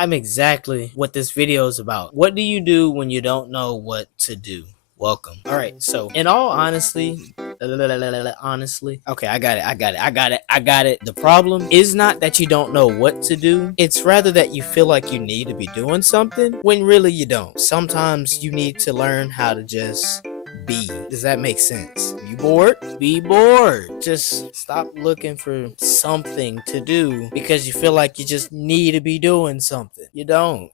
I'm exactly what this video is about. What do you do when you don't know what to do? Welcome. All right, so in all honesty, okay, I got it. The problem is not that you don't know what to do. It's rather that you feel like you need to be doing something when really you don't. Sometimes you need to learn how to just be. Does that make sense? You bored? Be bored. Just stop looking for something to do because you feel like you just need to be doing something. You don't.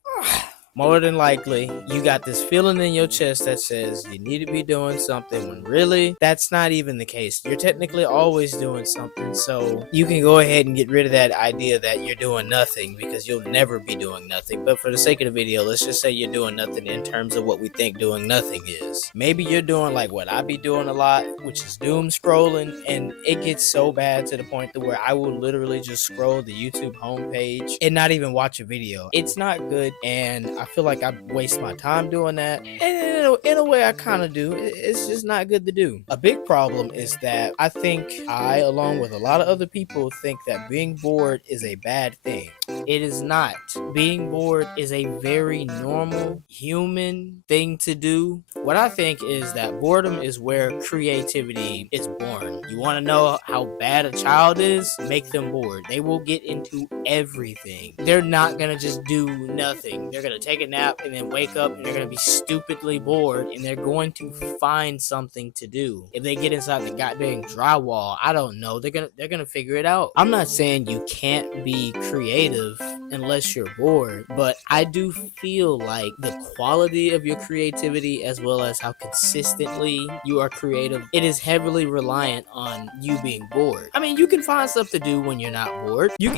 More than likely, you got this feeling in your chest that says you need to be doing something when really that's not even the case. You're technically always doing something, so you can go ahead and get rid of that idea that you're doing nothing because you'll never be doing nothing. But for the sake of the video, let's just say you're doing nothing in terms of what we think doing nothing is. Maybe you're doing like what I be doing a lot, which is doom scrolling, and it gets so bad to the point to where I will literally just scroll the YouTube homepage and not even watch a video. It's not good, and I feel like I waste my time doing that, and in a way I kind of do. It's just not good to do. A big problem is that I think I, along with a lot of other people, think that being bored is a bad thing. It is not. Being bored is a very normal human thing to do. What I think is that boredom is where creativity is born. You want to know how bad a child is? Make them bored. They will get into everything. They're not gonna just do nothing. They're gonna take a nap and then wake up and they're gonna be stupidly bored and they're going to find something to do. If they get inside the goddamn drywall, I don't know. They're gonna figure it out. I'm not saying you can't be creative unless you're bored, but I do feel like the quality of your creativity as well as how consistently you are creative, it is heavily reliant on you being bored. I mean, you can find stuff to do when you're not bored. You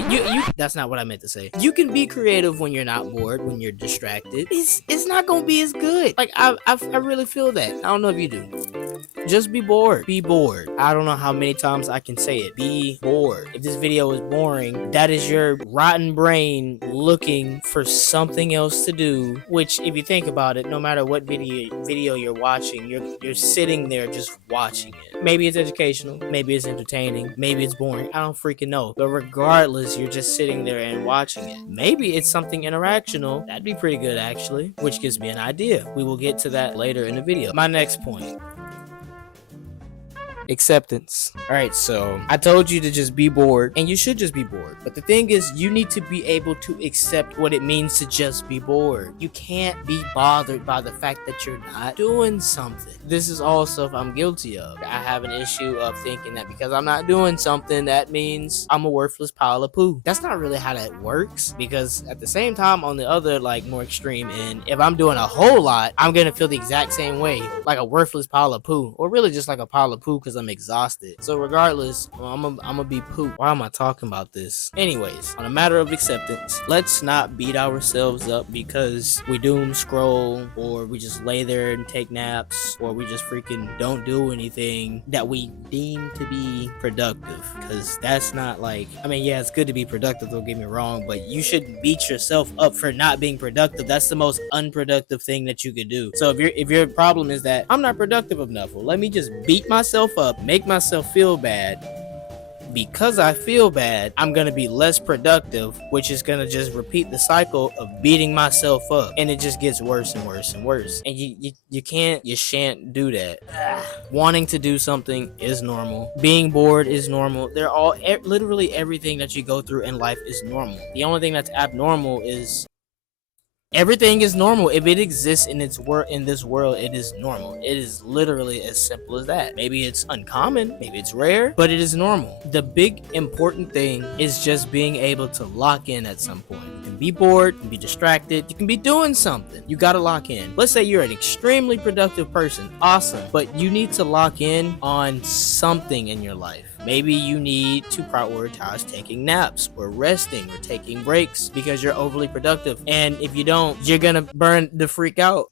that's not what I meant to say. You can be creative when you're not bored, when you're distracted. It's not gonna be as good. Like I really feel that. I don't know if you do. Just be bored. Be bored. I don't know how many times I can say it. Be bored. If this video is boring, that is your rotten brain looking for something else to do, which if you think about it, no matter what video you're watching, you're sitting there just watching it. Maybe it's educational, maybe it's entertaining, maybe it's boring. I don't freaking know. But regardless, you're just sitting there and watching it. Maybe it's something interactional. That'd be pretty good actually, which gives me an idea. We will get to that later in the video. My next point. Acceptance. All right, so I told you to just be bored, and you should just be bored. But the thing is, you need to be able to accept what it means to just be bored. You can't be bothered by the fact that you're not doing something. This is all stuff I'm guilty of. I have an issue of thinking that because I'm not doing something, that means I'm a worthless pile of poo. That's not really how that works, because at the same time, on the other, like, more extreme end, if I'm doing a whole lot, I'm gonna feel the exact same way, like a worthless pile of poo, or really just like a pile of poo because I'm exhausted. So regardless, I'm gonna be poop. Why am I talking about this? Anyways, on a matter of acceptance, let's not beat ourselves up because we doom scroll, or we just lay there and take naps, or we just freaking don't do anything that we deem to be productive. Because that's not like, I mean, yeah, it's good to be productive, don't get me wrong, but you shouldn't beat yourself up for not being productive. That's the most unproductive thing that you could do. So if your problem is that I'm not productive enough, well, let me just beat myself up, make myself feel bad. Because I feel bad, I'm gonna be less productive, which is gonna just repeat the cycle of beating myself up, and it just gets worse and worse and worse. And you shan't do that. Wanting to do something is normal. Being bored is normal. They're all literally everything that you go through in life is normal. The only thing that's abnormal is everything is normal. If it exists in this world, it is normal. It is literally as simple as that. Maybe it's uncommon, maybe it's rare, but it is normal. The big important thing is just being able to lock in at some point. You can be bored, you can be distracted, you can be doing something. You gotta lock in. Let's say you're an extremely productive person. Awesome. But you need to lock in on something in your life. Maybe you need to prioritize taking naps or resting or taking breaks because you're overly productive. And if you don't, you're gonna burn the freak out.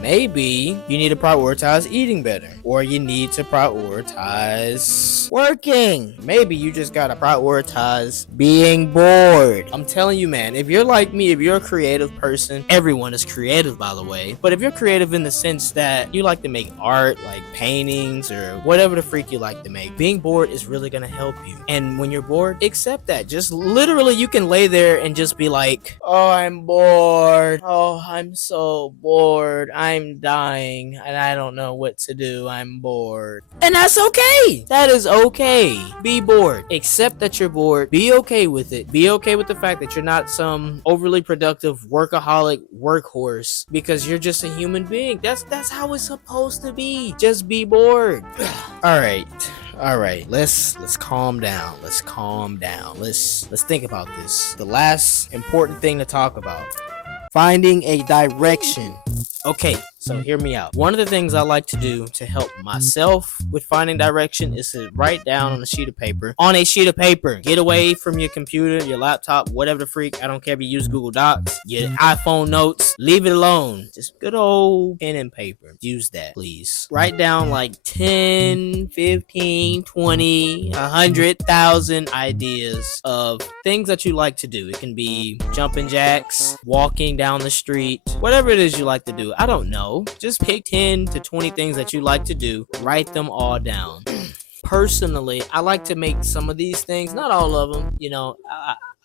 Maybe you need to prioritize eating better, or you need to prioritize working. Maybe you just gotta prioritize being bored. I'm telling you, man, if you're like me, if you're a creative person, everyone is creative, by the way, but if you're creative in the sense that you like to make art, like paintings or whatever the freak you like to make, being bored is really gonna help you. And when you're bored, accept that. Just literally, you can lay there and just be like, oh, I'm bored. Oh, I'm so bored. I'm dying and I don't know what to do. I'm bored. And that's okay. That is okay. Be bored. Accept that you're bored. Be okay with it. Be okay with the fact that you're not some overly productive workaholic workhorse, because you're just a human being. That's how it's supposed to be. Just be bored. All right, let's calm down. Let's think about this. The last important thing to talk about: finding a direction. Okay, so hear me out. One of the things I like to do to help myself with finding direction is to write down on a sheet of paper. Get away from your computer, your laptop, whatever the freak. I don't care if you use Google Docs, your iPhone notes. Leave it alone. Just good old pen and paper. Use that, please. Write down like 10, 15, 20, 100,000 ideas of things that you like to do. It can be jumping jacks, walking down the street, whatever it is you like to do. I don't know. Just pick 10 to 20 things that you like to do. Write them all down. Personally, I like to make some of these things, not all of them,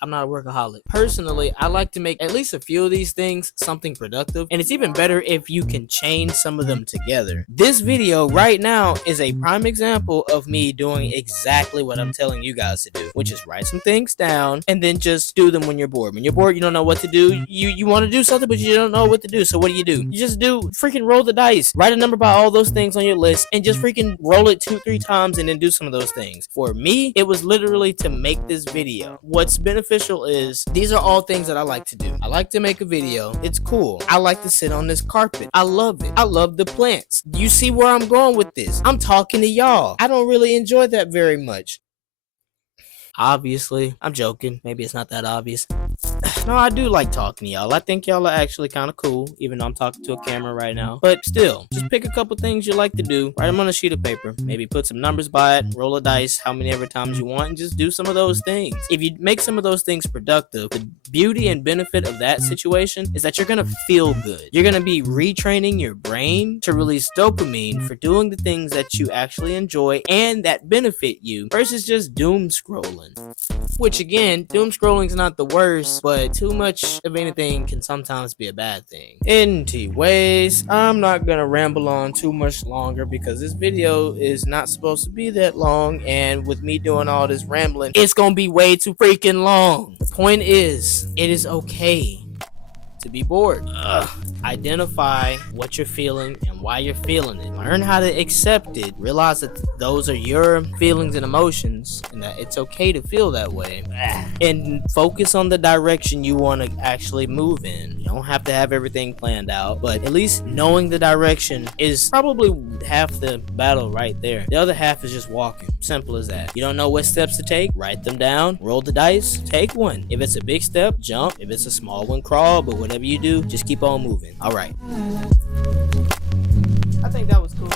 I'm not a workaholic. Personally, I like to make at least a few of these things something productive, and it's even better if you can chain some of them together. This video right now is a prime example of me doing exactly what I'm telling you guys to do, which is write some things down and then just do them when you're bored. When you're bored, you don't know what to do. You want to do something, but you don't know what to do. So what do? You just freaking roll the dice. Write a number by all those things on your list and just freaking roll it 2-3 times and then do some of those things. For me, it was literally to make this video. What's beneficial is these are all things that I like to do. I like to make a video. It's cool. I like to sit on this carpet. I love it. I love the plants. You see where I'm going with this? I'm talking to y'all. I don't really enjoy that very much. Obviously, I'm joking. Maybe it's not that obvious. No, I do like talking to y'all. I think y'all are actually kind of cool, even though I'm talking to a camera right now. But still, just pick a couple things you like to do, write them on a sheet of paper, maybe put some numbers by it, roll a dice how many ever times you want, and just do some of those things. If you make some of those things productive, the beauty and benefit of that situation is that you're going to feel good. You're going to be retraining your brain to release dopamine for doing the things that you actually enjoy and that benefit you versus just doom scrolling. Which again, doom scrolling is not the worst, but too much of anything can sometimes be a bad thing. Anyways, I'm not gonna ramble on too much longer because this video is not supposed to be that long, and with me doing all this rambling, it's gonna be way too freaking long. The point is, it is okay to be bored. Identify what you're feeling and why you're feeling it. Learn how to accept it. Realize that those are your feelings and emotions and that it's okay to feel that way. And focus on the direction you want to actually move in. You don't have to have everything planned out, but at least knowing the direction is probably half the battle right there. The other half is just walking. Simple as that. You don't know what steps to take? Write them down. Roll the dice. Take one. If it's a big step, jump. If it's a small one, crawl. But whatever you do, just keep on moving. All right. I think that was cool.